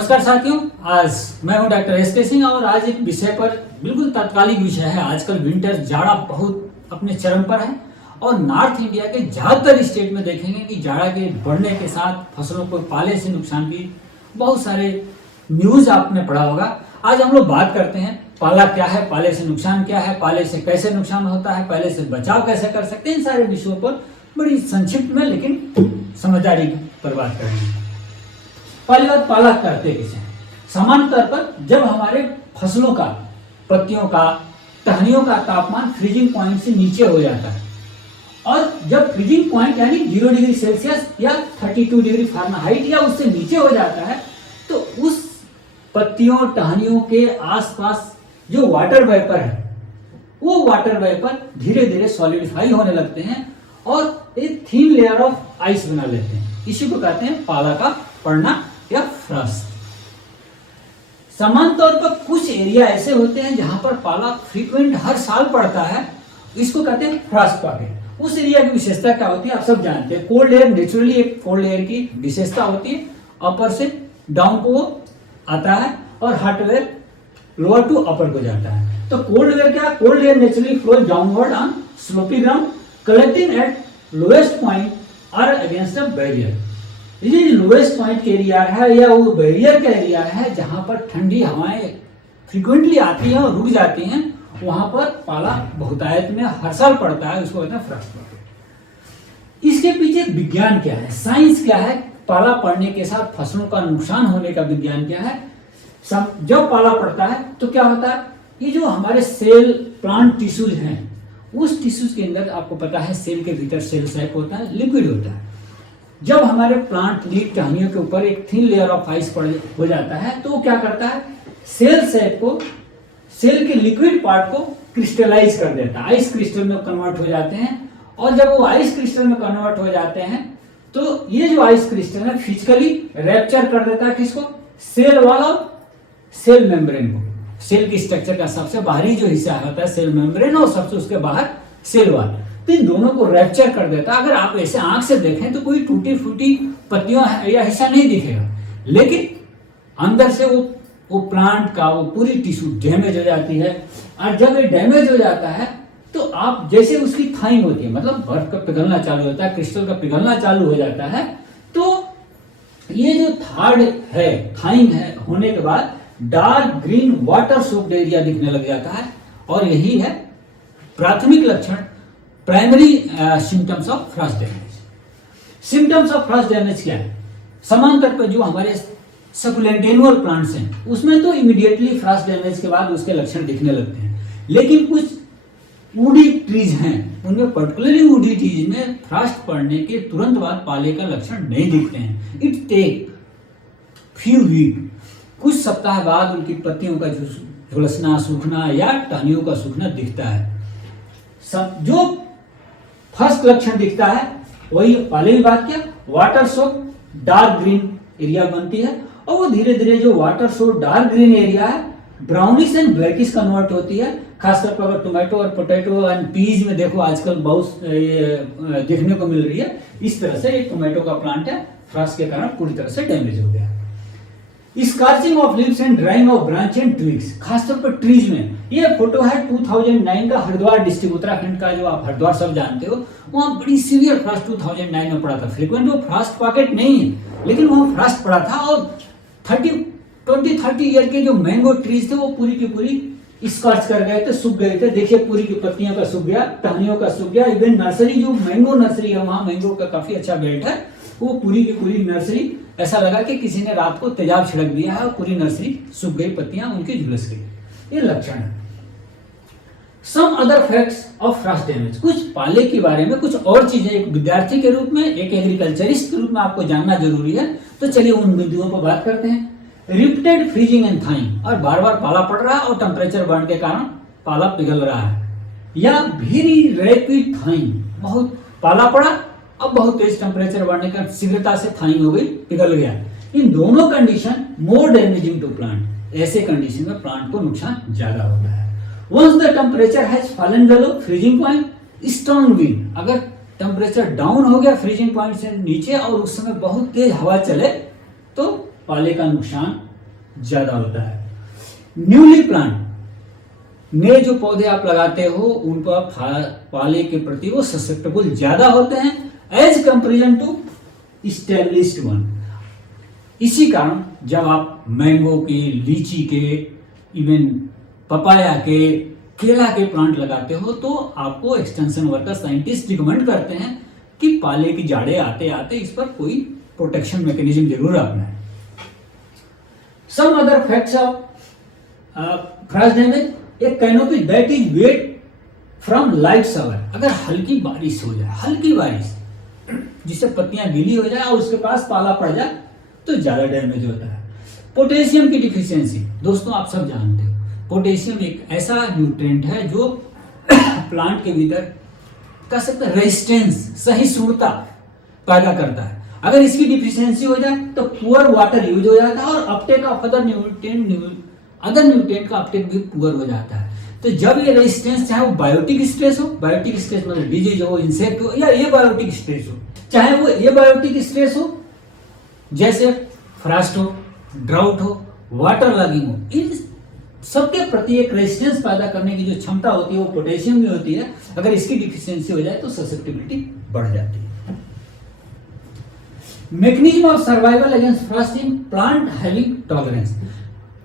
नमस्कार साथियों, आज मैं हूं डॉक्टर एस.के. सिंह और आज एक विषय पर बिल्कुल तात्कालिक विषय है। आजकल विंटर जाड़ा बहुत अपने चरम पर है और नॉर्थ इंडिया के ज़्यादातर स्टेट में देखेंगे कि जाड़ा के बढ़ने के साथ फसलों को पाले से नुकसान की बहुत सारे न्यूज आपने पढ़ा होगा। आज हम लोग बात करते हैं पाला क्या है, पाले से नुकसान क्या है, पाले से कैसे नुकसान होता है, पाले से बचाव कैसे कर सकते हैं। इन सारे विषयों पर बड़ी संक्षिप्त में लेकिन समझदारी पर बात करेंगे। पहली बात, पाला करते किसे हैं? सामान्य तौर पर जब हमारे फसलों का, पत्तियों का, टहनियों का तापमान फ्रीजिंग पॉइंट से नीचे हो जाता है और जब फ्रीजिंग पॉइंट यानी 0 डिग्री सेल्सियस या 32 डिग्री फ़ारेनहाइट या उससे नीचे हो जाता है तो उस पत्तियों टहनियों के आसपास जो वाटर वेपर है वो वाटर वेपर धीरे धीरे सॉलिडिफाई होने लगते हैं और एक थीन लेयर ऑफ आइस बना लेते हैं। इसी को कहते हैं पाला का पड़ना या फ्रॉस्ट। सामान्य तौर पर कुछ एरिया ऐसे होते हैं जहां पर पाला फ्रीक्वेंट हर साल पड़ता है, इसको कहते हैं फ्रॉस्ट पॉकेट। उस एरिया की विशेषता क्या होती है आप सब जानते हैं। कोल्ड एयर नेचुरली एक कोल्ड एयर की विशेषता होती है, अपर से डाउन को वो आता है और हॉट एयर लोअर टू अपर को जाता है। तो कोल्ड एयर क्या, cold air naturally flows downward on sloppy ground collecting eight lowest point और अगेंस्ट अ बैरियर। ये लोएस्ट पॉइंट के एरिया है या वो बैरियर का एरिया है जहां पर ठंडी हवाएं फ्रीक्वेंटली आती हैं और रुक जाती हैं, वहां पर पाला बहुतायत में हर साल पड़ता है, उसको कहते हैं फ्रॉस्ट पॉकेट। इसके पीछे विज्ञान क्या है, साइंस क्या है, पाला पड़ने के साथ फसलों का नुकसान होने का विज्ञान क्या है। जब पाला पड़ता है तो क्या होता है, ये जो हमारे सेल प्लांट टिश्यूज हैं उस टिश्यूज के अंदर आपको पता है सेल के भीतर सेल सैक होता है, लिक्विड होता है। जब हमारे प्लांट लीफ टहनियों के ऊपर एक थिन लेयर ऑफ आइस हो जाता है तो वो क्या करता है, सेल सैक को, सेल के लिक्विड पार्ट को क्रिस्टलाइज कर देता है, आइस क्रिस्टल में कन्वर्ट हो जाते हैं। और जब वो आइस क्रिस्टल में कन्वर्ट हो जाते हैं तो ये जो आइस क्रिस्टल है फिजिकली रैप्चर कर देता है किसको, सेल वॉल और सेल मेम्ब्रेन को। सेल की स्ट्रक्चर का सबसे बाहरी जो हिस्सा होता है सेल मेम्ब्रेन और सबसे उसके बाहर सेल वॉल, तो इन दोनों को रैप्चर कर देता है। अगर आप ऐसे आंख से देखें तो कोई टूटी फूटी पत्तियों या हिस्सा नहीं दिखेगा, लेकिन अंदर से वो प्लांट का वो पूरी टिश्यू डैमेज हो जाती है। और जब ये डैमेज हो जाता है तो आप जैसे उसकी थाइंग होती है, मतलब बर्फ का पिघलना चालू होता है, क्रिस्टल का पिघलना चालू हो जाता है, तो ये जो थाइंग है होने के बाद dark green water soaked area दिखने लग जाता है और यही है प्राथमिक लक्षण, primary symptoms of frost damage. Symptoms of frost damage क्या है, समांतर पर जो हमारे सकुलेंट एनुअल प्लांट्स हैं उसमें तो इमीडिएटली फ्रॉस्ट डैमेज के बाद उसके लक्षण दिखने लगते हैं, लेकिन कुछ वुडी ट्रीज हैं उनमें पर्टिकुलरली वुडी ट्रीज में फ्रॉस्ट पड़ने के तुरंत बाद पाले का लक्षण नहीं दिखते हैं। इट टेक फ्यू वीक, कुछ सप्ताह बाद उनकी पत्तियों का झुलसना, सूखना या टहनियों का सूखना दिखता है। जो फर्स्ट लक्षण दिखता है वही पहले भी बात किया, वाटर सोक डार्क ग्रीन एरिया बनती है और वो धीरे धीरे जो वाटर सोक डार्क ग्रीन एरिया है ब्राउनिश एंड ब्लैकिश कन्वर्ट होती है। खासतौर पर अगर टोमेटो और पोटैटो एंड पीज में देखो आजकल बहुत देखने को मिल रही है। इस तरह से एक टोमेटो का प्लांट है, फ्रॉस्ट के कारण पूरी तरह से डैमेज हो गया। Scorching of leaves and drying of branch and twigs, खासतौर पर ट्रीज में। ये फोटो है 2009 का हरिद्वार डिस्ट्रिक्ट उत्तराखंड का, जो आप हरिद्वार सब जानते हो, वहाँ बड़ी सीवियर फ्रॉस्ट 2009 में पड़ा था। फ्रीक्वेंट वो फ्रॉस्ट पॉकेट नहीं है लेकिन वहाँ फ्रॉस्ट पड़ा था और 20-30 ईयर के जो मैंगो ट्रीज थे वो पूरी की पूरी स्कॉच कर गए थे, सूख गए थे। देखिए पूरी की पत्तियों का सूख गया, टहनियों का सूख गया। इवन नर्सरी जो मैंगो नर्सरी है वहाँ मैंगो का काफी अच्छा बेल्ट है, वो पूरी की पूरी नर्सरी ऐसा लगा कि किसी ने रात को तेजाब छिड़क दिया है और पूरी नर्सरी सूख गई, पत्तियां उनकी झुलस गई। ये लक्षण है। Some other facts of frost damage, कुछ पाले के बारे में कुछ और चीजें एक विद्यार्थी के रूप में, एक एग्रीकल्चरिस्ट के रूप में आपको जानना जरूरी है। तो चलिए उन बिंदुओं पर बात करते हैं। रिपीटेड फ्रीजिंग एंड थाइंग, और बार बार पाला पड़ रहा है और टेम्परेचर बढ़ने के कारण पाला पिघल रहा है, या वेरी रैपिड थाइंग, बहुत पाला पड़ा अब बहुत तेज टेम्परेचर बढ़ने का शीघ्रता से थाइंग हो गई, पिघल गया। इन दोनों condition more damaging to plant, ऐसे कंडीशन में प्लांट को नुकसान ज्यादा होता है। Once the temperature has fallen below freezing point, strong wind, अगर टेम्परेचर डाउन हो गया फ्रीजिंग पॉइंट से नीचे और उस समय बहुत तेज हवा चले तो पाले का नुकसान ज्यादा होता है। न्यूली प्लांट नए जो पौधे आप लगाते हो उन पर पाले के प्रति वो ससेप्टेबल ज्यादा होते हैं as comparison to established one. इसी कारण जब आप मैंगो के, लीची के, इवन पपाया के, केला के प्लांट लगाते हो तो आपको एक्सटेंशन वर्कर साइंटिस्ट रिकमेंड करते हैं कि पाले की जाड़े आते आते इस पर कोई प्रोटेक्शन मैकेनिज्म जरूर अपनाएं। Some other facts of frost damage, एक canopy that is wet from light shower. अगर हल्की बारिश हो जाए, हल्की बारिश जिससे पत्तियां गीली हो जाए और उसके पास पाला पड़ जाए तो ज्यादा डैमेज होता है। पोटेशियम की डिफिशियंसी, दोस्तों आप सब जानते हो पोटेशियम एक ऐसा न्यूट्रिएंट है जो प्लांट के भीतर कह सकते हैं रेजिस्टेंस, सहिष्णुता पैदा करता है। अगर इसकी डिफिशियंसी हो जाए तो पुअर वाटर यूज हो जाता है और अपटेक ऑफ अदर न्यूट्रिएंट का अपटेक भी पुअर हो जाता है। तो जब ये रेजिस्टेंस, चाहे वो बायोटिक स्ट्रेस हो, बायोटिक स्ट्रेस मतलब डिजीज हो, इंसेक्ट हो, या एबायोटिक स्ट्रेस हो, चाहे वो एबायोटिक स्ट्रेस हो जैसे फ्रॉस्ट हो, ड्राउट हो, वाटर लॉगिंग हो, इन सबके प्रति एक रेजिस्टेंस पैदा करने की जो क्षमता होती है वो पोटेशियम में होती है। अगर इसकी डिफिशियंसी हो जाए तो ससेप्टिबिलिटी बढ़ जाती है। Mechanism of survival against Frost in plant having tolerance,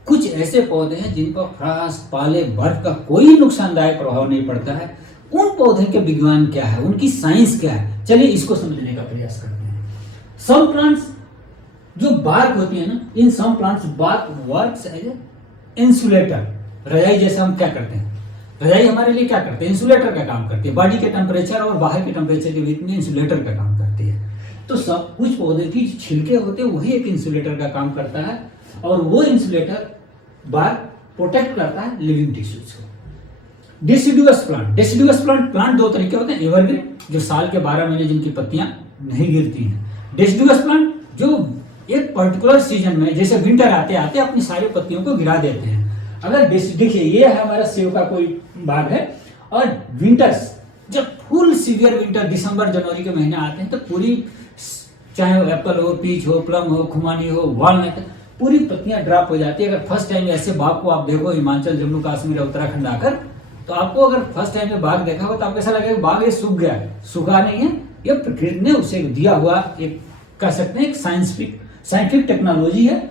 कुछ ऐसे पौधे हैं जिन पर फ्रॉस्ट, पाले, बर्फ का कोई नुकसानदायक प्रभाव नहीं पड़ता है। उन पौधे के विज्ञान क्या है, उनकी साइंस क्या है, चलिए इसको समझने का प्रयास करते हैं। सम प्लांट्स जो बार्क होती है ना, in some plants bark works as insulator. रजाई जैसे हम क्या करते हैं, रजाई हमारे लिए क्या करते हैं, इंसुलेटर का काम करती है। बॉडी के टेम्परेचर और बाहर के टेम्परेचर के बीच में इंसुलेटर का काम करती है। तो सब कुछ पौधे की छिलके होते हैं वही एक इंसुलेटर का काम करता है और वो इंसुलेटर बार्क प्रोटेक्ट करता है लिविंग टिश्यूज को। डिसिडुअस प्लांट दो तरीके होते हैं, एवरग्रीन जो साल के 12 महीने जिनकी पत्तियां नहीं गिरती हैं, डिसिडुअस प्लांट जो एक पर्टिकुलर सीजन में जैसे विंटर आते आते अपनी सारी पत्तियों को गिरा देते हैं। अगर देखिए ये है हमारा सेब का कोई बाग है और विंटर्स जब फुल सीवियर विंटर दिसंबर जनवरी के महीने आते हैं तो पूरी, चाहे एप्पल हो, पीच हो, प्लम हो, खुमानी हो, वॉलनट, पूरी पत्तियां ड्रॉप हो जाती है। अगर फर्स्ट टाइम ऐसे बाग को आप देखो हिमाचल, जम्मू कश्मीर, उत्तराखंड आकर, तो आपको अगर फर्स्ट टाइम में बाग देखा हो तो आपको ऐसा लगेगा बाग ये सूख गया है। सूखा नहीं है, ये प्रकृति ने उसे दिया हुआ एक कह सकते हैं एक साइंटिफिक टेक्नोलॉजी है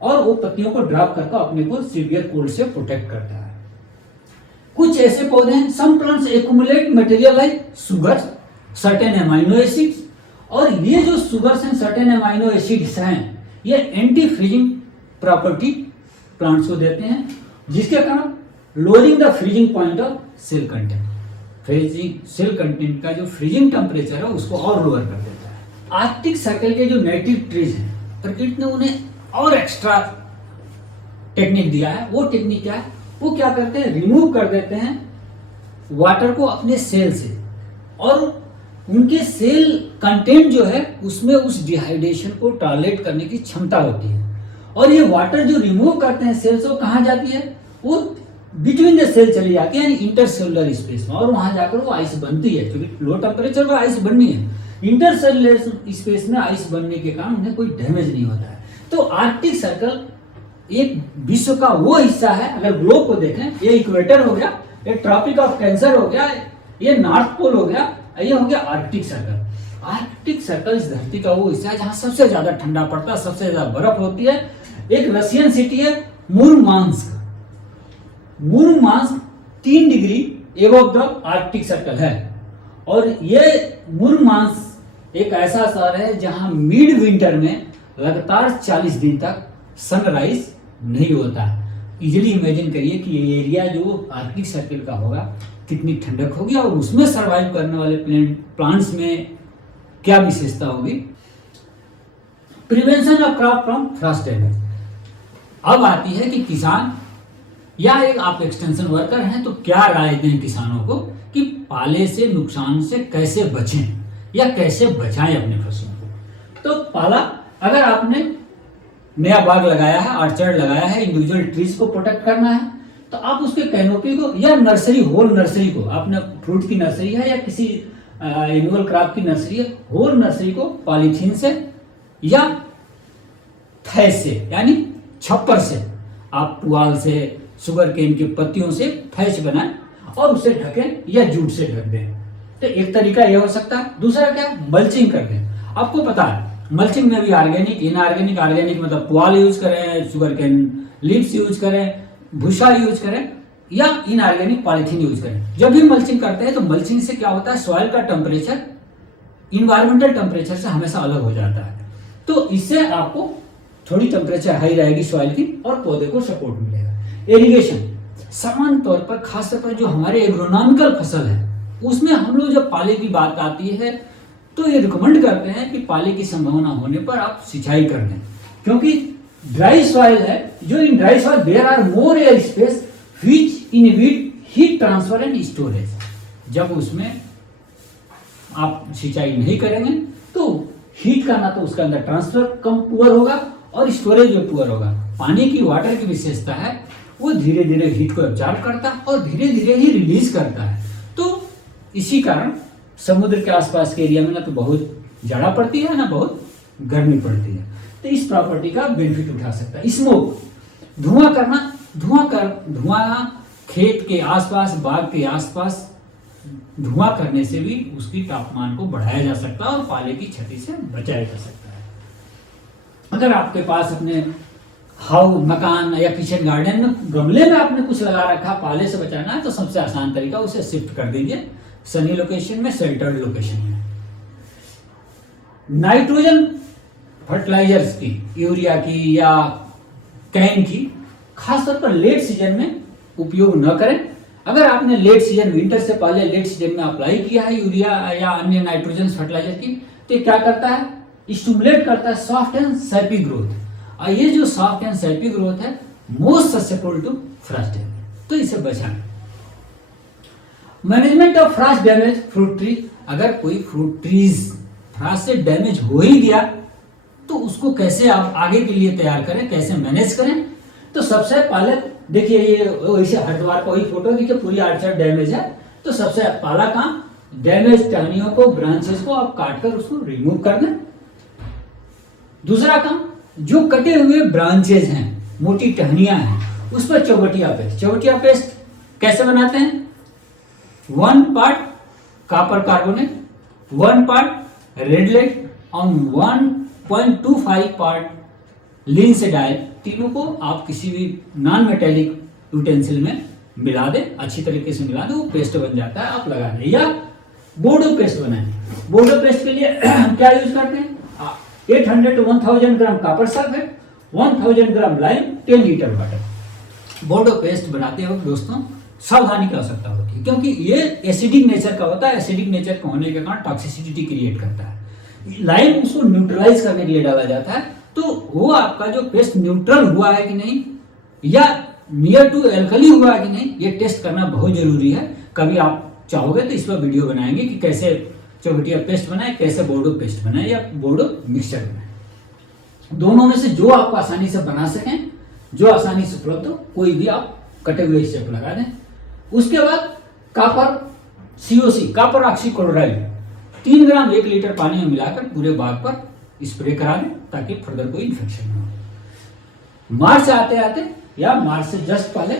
और वो पत्तियों को ड्रॉप करके अपने को सीवियर कोल्ड से प्रोटेक्ट करता है। कुछ ऐसे पौधे हैं, some plants accumulate material like sugar, certain amino acids, और ये जो sugars and certain amino acids हैं ये एंटी फ्रीजिंग प्रॉपर्टी प्लांट्स को देते हैं जिसके कारण lowering the freezing point of cell content, cell content का जो फ्रीजिंग टेम्परेचर है उसको और लोअर कर देता है। आर्कटिक सर्कल के जो नेटिव ट्रीज हैं प्रकृति ने उन्हें और एक्स्ट्रा टेक्निक दिया है। वो टेक्निक क्या है, वो क्या करते हैं, रिमूव कर देते हैं वाटर को अपने सेल से और उनके सेल कंटेंट जो है उसमें उस डिहाइड्रेशन को टॉलरेट करने की क्षमता होती है। और ये वाटर जो रिमूव करते हैं सेल से वो कहाँ जाती है, वो बिटवीन द सेल चली जाती है यानी इंटरसेलुलर स्पेस में, और वहां जाकर वो आइस बनती है क्योंकि लो टेम्परेचर पर आइस बननी है। इंटरसेलुलर स्पेस में आइस बनने के कारण उन्हें कोई डैमेज नहीं होता है। तो आर्कटिक सर्कल एक विश्व का वो हिस्सा है, अगर ग्लोब को देखें ये इक्वेटर हो गया, ये ट्रॉपिक ऑफ कैंसर हो गया, ये नॉर्थ पोल हो गया, ये हो गया आर्कटिक सर्कल। आर्कटिक सर्कल इस धरती का वो हिस्सा है जहां सबसे ज्यादा ठंडा पड़ता है, सबसे ज्यादा बर्फ होती है। एक रशियन सिटी है मुरमांस्क। मुरमांस्क 3 degree above the Arctic circle है और ये मुरमांस्क एक ऐसा शहर है जहां मिड विंटर में लगातार 40 दिन तक सनराइज नहीं होता। इजीली इमेजिन करिए कि ये एरिया जो आर्कटिक सर्कल का होगा कितनी ठंडक होगी और उसमें सरवाइव करने वाले प्लांट्स में क्या विशेषता होगी। Prevention of crop from Frost damage. अब आती है कि किसान या एक आप एक्सटेंशन वर्कर हैं तो क्या राय दें किसानों को कि पाले से नुकसान से कैसे बचें या कैसे बचाएं अपने फसलों को। तो पाला, अगर आपने नया बाग लगाया है, ऑर्चर्ड लगाया है, इंडिविजुअल ट्रीज को प्रोटेक्ट करना है तो आप उसके कैनोपी को या नर्सरी, होल नर्सरी को, आपने फ्रूट की नर्सरी है या किसी एनुअल क्रॉप की नर्सरी है, होल नर्सरी को पॉलीथीन से या थैस से यानी छप्पर से, आप पुआल से, शुगर केन की पत्तियों से थैच बनाएं और उसे ढकें या जूट से ढक दें। तो एक तरीका यह हो सकता है। दूसरा क्या, मल्चिंग कर दें। आपको पता है मल्चिंग में भी ऑर्गेनिक, इनऑर्गेनिक, ऑर्गेनिक मतलब पुआल यूज करें, शुगर केन लीव्स यूज करें, भूसा यूज करें या इनऑर्गेनिक पॉलीथीन यूज करें। जब भी मल्चिंग करते हैं तो मल्चिंग से क्या होता है, सॉइल का टेम्परेचर इन्वायरमेंटल टेम्परेचर से हमेशा अलग हो जाता है। तो इससे आपको थोड़ी टेम्परेचर हाई रहेगी सॉइल की और पौधे को सपोर्ट मिलेगा। इरिगेशन समान तौर पर, खासतौर पर जो हमारे एग्रोनॉमिकल फसल है उसमें हम लोग जब पाले की बात आती है तो ये रिकमेंड करते हैं कि पाले की संभावना होने पर आप सिंचाई कर लें, क्योंकि ड्राई सॉइल है, जो in dry soil there are more air space which inhibit heat transfer and storage. जब उसमें आप सिंचाई नहीं करेंगे तो हीट का ना तो उसके अंदर ट्रांसफर कम पुअर होगा और स्टोरेज भी पुअर होगा। पानी की, वाटर की विशेषता है वो धीरे धीरे हीट को एब्जॉर्ब करता है और धीरे धीरे ही रिलीज करता है। तो इसी कारण समुद्र के आसपास के एरिया में ना तो बहुत जाड़ा पड़ती है ना बहुत गर्मी पड़ती है, तो इस प्रॉपर्टी का बेनिफिट उठा सकता है। स्मोक, धुआं करना, धुआं खेत के आसपास, बाग के आसपास धुआं करने से भी उसकी तापमान को बढ़ाया जा सकता है और पाले की क्षति से बचाया जा सकता है। अगर आपके पास अपने हाउस, मकान या किचन गार्डन में गमले में आपने कुछ लगा रखा, पाले से बचाना है, तो सबसे आसान तरीका उसे शिफ्ट कर दीजिए सनी लोकेशन में, शेल्टर्ड लोकेशन में। नाइट्रोजन फर्टिलाइजर्स की, यूरिया की या कैन की खासतौर पर लेट सीजन में उपयोग न करें। अगर आपने लेट सीजन, विंटर से पहले लेट सीजन में अप्लाई किया है यूरिया या अन्य नाइट्रोजन फर्टिलाइजर की, तो ये क्या करता है, स्टिमुलेट करता है सॉफ्ट एंड सैपी ग्रोथ। और ये जो सॉफ्ट एंड सैपी ग्रोथ है most susceptible to frost damage, तो इसे बचाएं। Management of frost damage fruit tree, अगर कोई फ्रूट ट्रीज फ्रॉस्ट से डैमेज हो ही गया तो उसको कैसे आप आगे के लिए तैयार करें, कैसे मैनेज करें। तो सबसे पहले देखिए, ये वैसे हरिद्वार का वही फोटो देखिए, पूरी आर्चर डैमेज है। तो सबसे पहला काम, डैमेज टहनियों को, ब्रांचेस को आप काटकर उसको रिमूव कर दें। दूसरा काम, जो कटे हुए ब्रांचेज हैं, मोटी टहनियां हैं, उस पर चौबटिया पेस्ट कैसे बनाते हैं, 1 part copper carbonate, 1 part red lead और 1.25 पार्ट लिंसेडाइल, तीनों को आप किसी भी नॉन मेटेलिक यूटेंसिल में मिला दें, अच्छी तरीके से मिला दें, वो पेस्ट बन जाता है, आप लगा दें। या बोर्डो पेस्ट बनाएं। बोर्डो पेस्ट के लिए क्या यूज करते हैं, 800 to 1000 gram copper sulphate, 1000 gram lime, 10 litre water. बोर्डो पेस्ट बनाते वक्त दोस्तों सावधानी की आवश्यकता होती है, क्योंकि ये एसिडिक नेचर का होता है। एसिडिक नेचर का होने के कारण टॉक्सिसिटी क्रिएट करता है। लाइम उसको न्यूट्रलाइज करने के लिए डाला जाता है, तो वो आपका जो पेस्ट न्यूट्रल हुआ है कि नहीं या नियर टू एल्कली हुआ है कि नहीं, ये टेस्ट करना बहुत जरूरी है। कभी आप चाहोगे तो इस पर वीडियो बनाएंगे कि कैसे चौबटिया पेस्ट बनाए, कैसे बोर्डो पेस्ट बनाए या बोर्डो मिक्सचर बनाए। दोनों में से जो आप आसानी से बना सकें, जो आसानी से उपलब्ध हो, कोई भी आप कटे हुए स्टेप लगा दें। उसके बाद कॉपर COC, कॉपर ऑक्सीक्लोराइड 3 ग्राम 1 लीटर पानी में मिलाकर पूरे बाग पर स्प्रे करा दें, ताकि फर्दर कोई इन्फेक्शन न हो। मार्च आते आते या मार्च से जस्ट पहले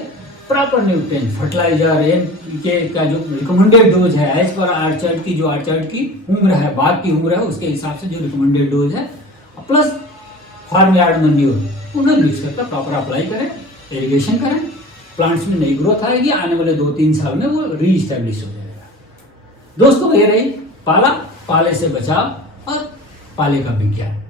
प्रॉपर न्यूट्रिएंट फर्टिलाइजर के का जो रिकमेंडेड डोज है, एज पर आर्चर्ड की, जो आर्चर्ड की उम्र है, बाग की उम्र है, उसके हिसाब से जो रिकमेंडेड डोज है, प्लस फार्म यार्ड मैन्योर, उन्हें मिक्स करके प्रॉपर अप्लाई करें, इरिगेशन करें। प्लांट्स में नई ग्रोथ आएगी, आने वाले 2-3 साल में वो रीइस्टेब्लिश हो जाएगा। दोस्तों, ये रही पाला, पाले से बचाव और पाले का विज्ञान।